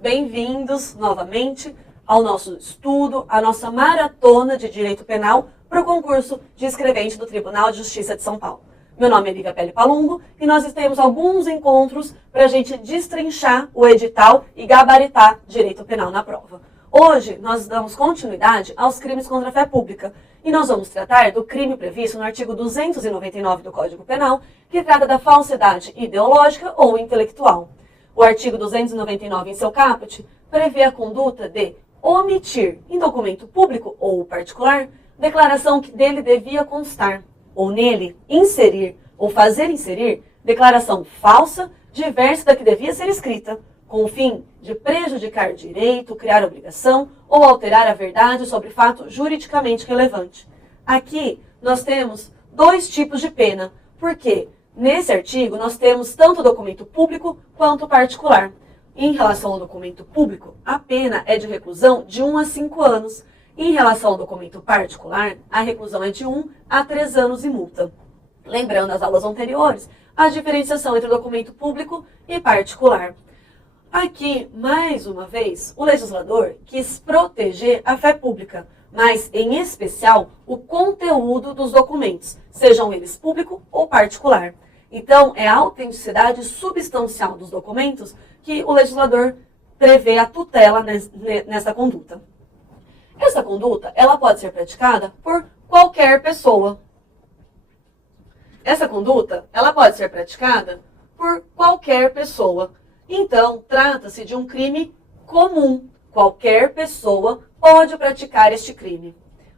Bem-vindos novamente ao nosso estudo, à nossa maratona de Direito Penal para o concurso de escrevente do Tribunal de Justiça de São Paulo. Meu nome é Lívia Pelle Palumbo e nós temos alguns encontros para a gente destrinchar o edital e gabaritar Direito Penal na prova. Hoje nós damos continuidade aos crimes contra a fé pública e nós vamos tratar do crime previsto no artigo 299 do Código Penal, que trata da falsidade ideológica ou intelectual. O artigo 299, em seu caput, prevê a conduta de omitir, em documento público ou particular, declaração que dele devia constar, ou nele inserir ou fazer inserir declaração falsa diversa da que devia ser escrita, com o fim de prejudicar direito, criar obrigação ou alterar a verdade sobre fato juridicamente relevante. Aqui nós temos dois tipos de pena, porque nesse artigo nós temos tanto documento público quanto particular. Em relação ao documento público, a pena é de reclusão de 1 a 5 anos. Em relação ao documento particular, a reclusão é de 1 a 3 anos e multa. Lembrando as aulas anteriores, a diferenciação entre documento público e particular. Aqui, mais uma vez, o legislador quis proteger a fé pública, mas, em especial, o conteúdo dos documentos, sejam eles público ou particular. Então, é a autenticidade substancial dos documentos que o legislador prevê a tutela nessa conduta. Essa conduta, ela pode ser praticada por qualquer pessoa. Essa conduta, ela pode ser praticada por qualquer pessoa. Então, trata-se de um crime comum. Qualquer pessoa pode praticar este crime.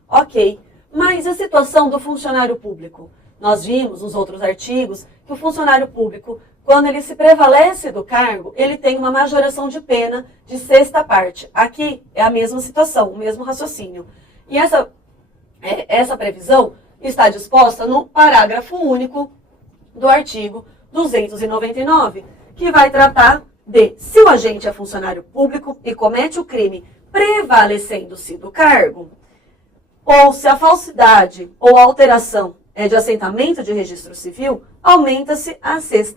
Ok, mas a situação do funcionário público? Nós vimos nos outros artigos que o funcionário público, quando ele se prevalece do cargo, ele tem uma majoração de pena de 6ª parte. Aqui é a mesma situação, o mesmo raciocínio. E essa previsão está disposta no parágrafo único do artigo 299, que vai tratar de se o agente é funcionário público e comete o crime prevalecendo-se do cargo, ou se a falsidade ou a alteração é de assentamento de registro civil, aumenta-se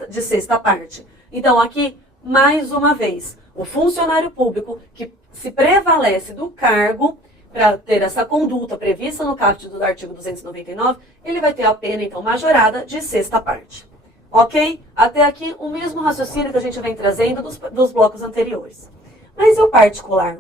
de 6ª parte. Então, aqui, mais uma vez, o funcionário público que se prevalece do cargo para ter essa conduta prevista no caput do artigo 299, ele vai ter a pena, então, majorada de 6ª parte. Ok? Até aqui, o mesmo raciocínio que a gente vem trazendo dos blocos anteriores. Mas e o particular?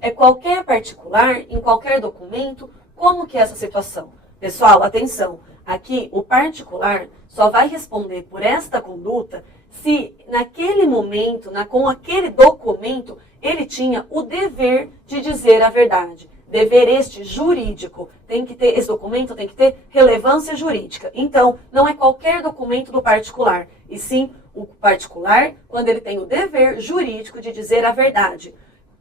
É qualquer particular, em qualquer documento? Como que é essa situação? Pessoal, atenção! Aqui, o particular só vai responder por esta conduta se, naquele momento, com aquele documento, ele tinha o dever de dizer a verdade. Dever este jurídico. Esse documento tem que ter relevância jurídica. Então, não é qualquer documento do particular, e sim o particular quando ele tem o dever jurídico de dizer a verdade.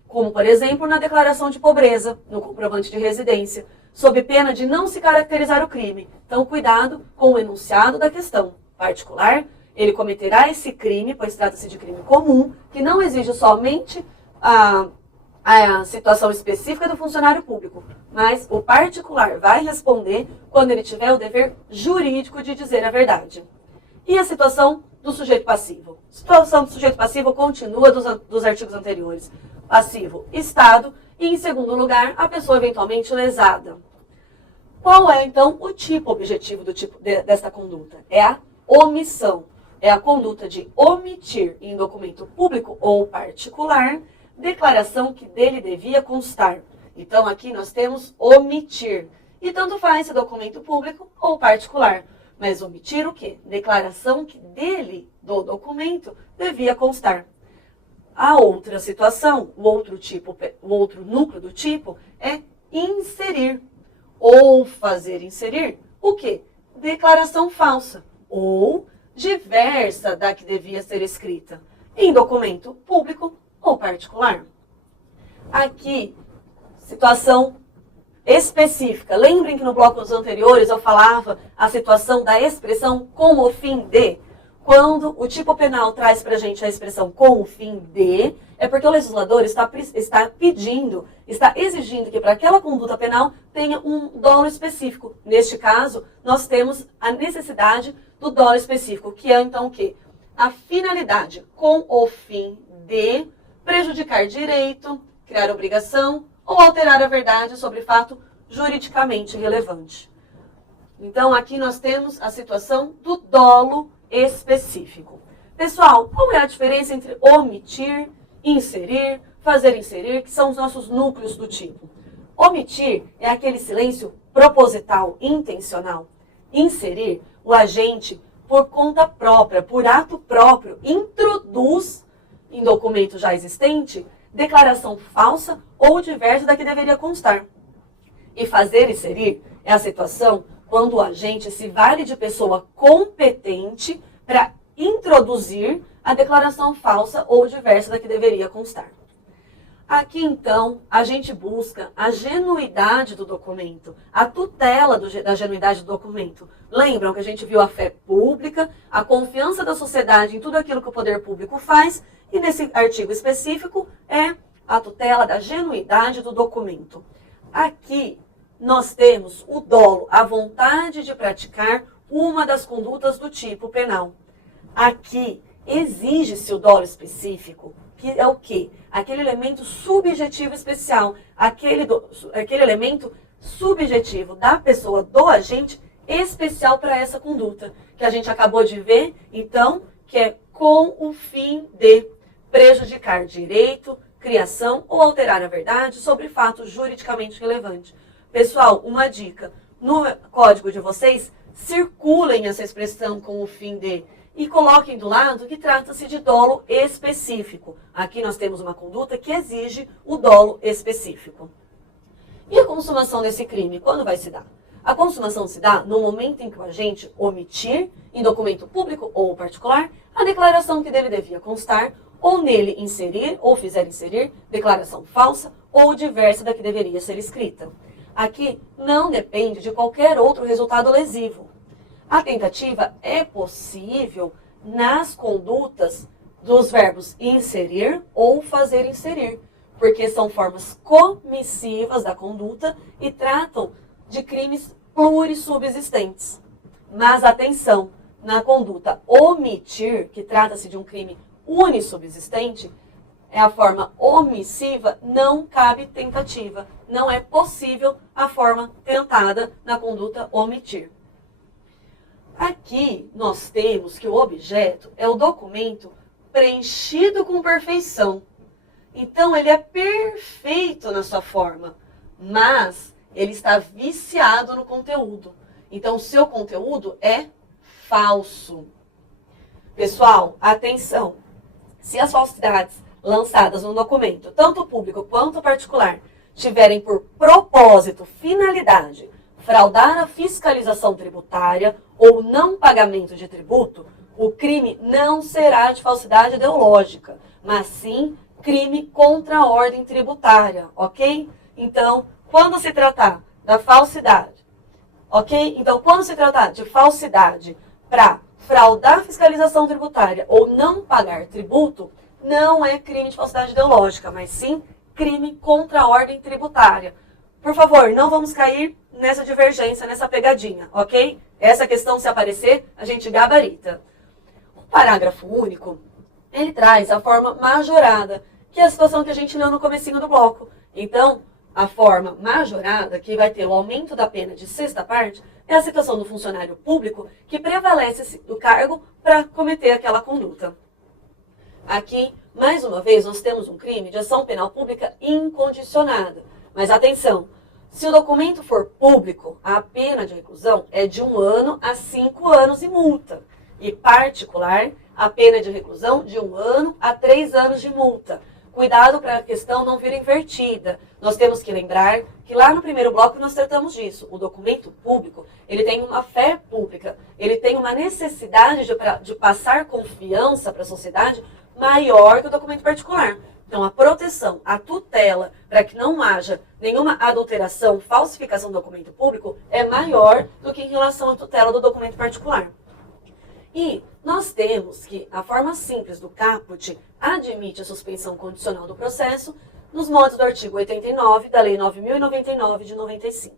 Como, por exemplo, na declaração de pobreza, no comprovante de residência, sob pena de não se caracterizar o crime. Então, cuidado com o enunciado da questão. Particular, ele cometerá esse crime, pois trata-se de crime comum, que não exige somente a situação específica do funcionário público, mas o particular vai responder quando ele tiver o dever jurídico de dizer a verdade. E a situação do sujeito passivo? A situação do sujeito passivo continua dos artigos anteriores. Passivo, Estado, e em segundo lugar, a pessoa eventualmente lesada. Qual é, então, o tipo objetivo desta conduta? É a omissão. É a conduta de omitir em documento público ou particular declaração que dele devia constar. Então, aqui nós temos omitir. E tanto faz se documento público ou particular. Mas omitir o quê? Declaração que dele, do documento, devia constar. A outra situação, o outro núcleo do tipo, é inserir ou fazer inserir o quê? Declaração falsa ou diversa da que devia ser escrita em documento público ou particular. Aqui, situação específica. Lembrem que no blocos anteriores eu falava a situação da expressão com o fim de. Quando o tipo penal traz para a gente a expressão com o fim de, é porque o legislador está exigindo que para aquela conduta penal tenha um dolo específico. Neste caso, nós temos a necessidade do dolo específico, que é então o quê? A finalidade com o fim de prejudicar direito, criar obrigação ou alterar a verdade sobre fato juridicamente relevante. Então, aqui nós temos a situação do dolo específico. Pessoal, qual é a diferença entre omitir, inserir, fazer inserir, que são os nossos núcleos do tipo? Omitir é aquele silêncio proposital, intencional. Inserir, o agente, por conta própria, por ato próprio, introduz em documento já existente declaração falsa ou diversa da que deveria constar. E fazer inserir é a situação quando o agente se vale de pessoa competente para introduzir a declaração falsa ou diversa da que deveria constar. Aqui, então, a gente busca a genuidade do documento, a tutela da genuidade do documento. Lembram que a gente viu a fé pública, a confiança da sociedade em tudo aquilo que o poder público faz, e nesse artigo específico é a tutela da genuidade do documento. Aqui, nós temos o dolo, a vontade de praticar uma das condutas do tipo penal. Aqui, exige-se o dolo específico, que é o quê? Aquele elemento subjetivo especial, aquele elemento subjetivo da pessoa, do agente, especial para essa conduta, que a gente acabou de ver, então, que é com o fim de prejudicar direito, criação ou alterar a verdade sobre fato juridicamente relevante. Pessoal, uma dica, no código de vocês, circulem essa expressão com o fim de e coloquem do lado que trata-se de dolo específico. Aqui nós temos uma conduta que exige o dolo específico. E a consumação desse crime, quando vai se dar? A consumação se dá no momento em que o agente omitir, em documento público ou particular, a declaração que dele devia constar, ou nele inserir, ou fizer inserir, declaração falsa ou diversa da que deveria ser escrita. Aqui não depende de qualquer outro resultado lesivo. A tentativa é possível nas condutas dos verbos inserir ou fazer inserir, porque são formas comissivas da conduta e tratam de crimes plurissubsistentes. Mas atenção, na conduta omitir, que trata-se de um crime unissubsistente, é a forma omissiva, não cabe tentativa. Não é possível a forma tentada na conduta omitir. Aqui nós temos que o objeto é o documento preenchido com perfeição. Então ele é perfeito na sua forma, mas ele está viciado no conteúdo. Então o seu conteúdo é falso. Pessoal, atenção! Se as falsidades lançadas no documento, tanto público quanto particular, tiverem por propósito, finalidade, fraudar a fiscalização tributária ou não pagamento de tributo, o crime não será de falsidade ideológica, mas sim crime contra a ordem tributária, ok? Então, quando se tratar da falsidade, ok? Então, quando se tratar de falsidade para fraudar a fiscalização tributária ou não pagar tributo, não é crime de falsidade ideológica, mas sim crime contra a ordem tributária. Por favor, não vamos cair nessa divergência, nessa pegadinha, ok? Essa questão, se aparecer, a gente gabarita. O parágrafo único, ele traz a forma majorada, que é a situação que a gente leu no comecinho do bloco. Então, a forma majorada, que vai ter o aumento da pena de sexta parte, é a situação do funcionário público que prevalece do cargo para cometer aquela conduta. Aqui, mais uma vez, nós temos um crime de ação penal pública incondicionada. Mas atenção, se o documento for público, a pena de reclusão é de 1 ano a 5 anos e multa. E particular, a pena de reclusão de 1 ano a 3 anos de multa. Cuidado para a questão não vir invertida. Nós temos que lembrar que lá no primeiro bloco nós tratamos disso. O documento público, ele tem uma fé pública, ele tem uma necessidade de passar confiança para a sociedade maior que o documento particular. Então, a proteção, a tutela, para que não haja nenhuma adulteração, falsificação do documento público, é maior do que em relação à tutela do documento particular. E nós temos que a forma simples do caput admite a suspensão condicional do processo nos modos do artigo 89 da Lei 9.099 de 95.